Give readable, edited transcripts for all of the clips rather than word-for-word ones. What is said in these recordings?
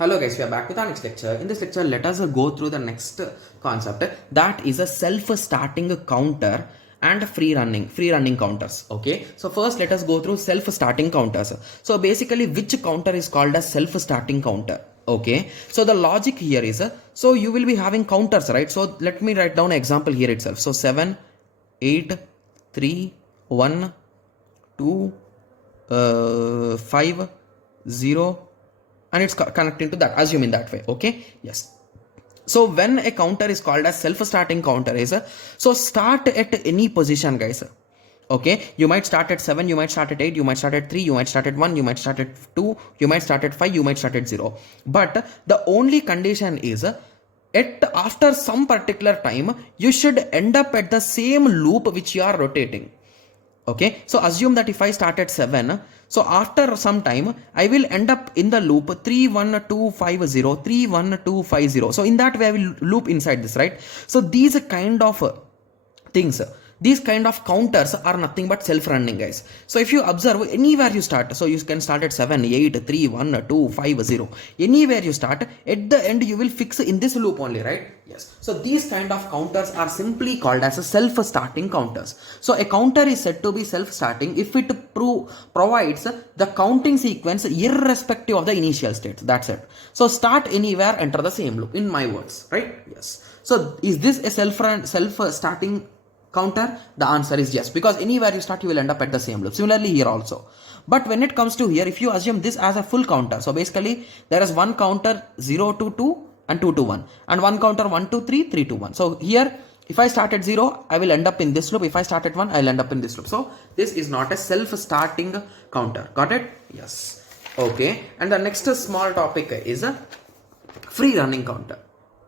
Hello guys, we are back with our next lecture. In this lecture, let us go through the next concept, that is a self-starting counter and free running counters. Okay, so first let us go through self-starting counters. So basically, which counter is called a self-starting counter? Okay, so the logic here is, so you will be having counters, right? So let me write down an example here itself. So 7, 8, 3, 1, 2, 5, 0, and it's connecting to that, assuming that way. Okay, yes. So when a counter is called as self-starting counter is, so start at any position, guys. Okay, you might start at 7, you might start at 8, you might start at 3, you might start at 1, you might start at 2, you might start at 5, you might start at 0. But the only condition is, at after some particular time, you should end up at the same loop which you are rotating. Okay, so assume that if I start at 7, so after some time I will end up in the loop 3 1 2 5 0 3 1 2 5 0. So in that way I will loop inside this, right? So these kind of things, these kind of counters are nothing but self-running, guys. So if you observe, anywhere you start, so you can start at 7 8 3 1 2 5 0, anywhere you start, at the end you will fix in this loop only, right? Yes. So these kind of counters are simply called as a self-starting counters. So a counter is said to be self-starting if it provides the counting sequence irrespective of the initial states. That's it. So start anywhere, enter the same loop, in my words, right? Yes. So is this a self-starting counter? The answer is yes, because anywhere you start you will end up at the same loop. Similarly here also. But when it comes to here, if you assume this as a full counter, so basically there is one counter 0 to 2 and 2 to 1, and one counter 1 to 3, 3 to 1. So here if I start at 0, I will end up in this loop. If I start at 1, I will end up in this loop. So this is not a self-starting counter. Got it? Yes. Okay. And the next small topic is a free running counter.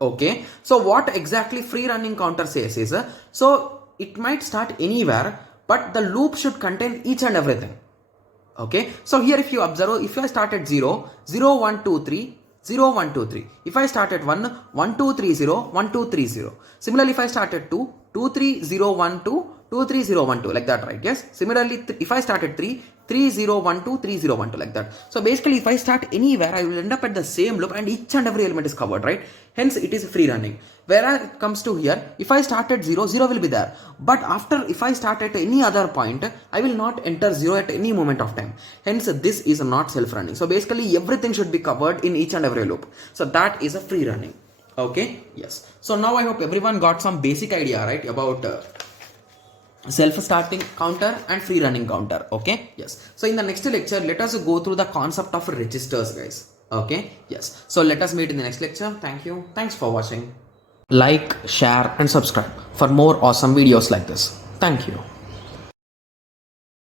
Okay. So what exactly free running counter says is, so it might start anywhere, but the loop should contain each and everything. Okay. So here if you observe, if I start at 0, 0, 1, 2, 3, 0, 1, 2, 3. If I start at 1, 1, 2, 3, 0, 1, 2, 3, 0. Similarly, if I start at 2, 2, 3, 0, 1, 2, 2, 3, 0, 1, 2, like that, right? Yes. Similarly, if I start at 3, 3, 0, 1, 2, 3, 0, 1, 2, like that. So basically, if I start anywhere, I will end up at the same loop and each and every element is covered, right? Hence, it is free running. Whereas it comes to here, if I start at 0, 0 will be there. But after, if I start at any other point, I will not enter 0 at any moment of time. Hence, this is not self-running. So basically, everything should be covered in each and every loop. So that is a free running. Okay, yes. So now I hope everyone got some basic idea, right, about self-starting counter and free running counter. Okay, yes. So in the next lecture, let us go through the concept of registers, guys. Okay, yes. So let us meet in the next lecture. Thank you. Thanks for watching. Like, share and subscribe for more awesome videos like this. Thank you.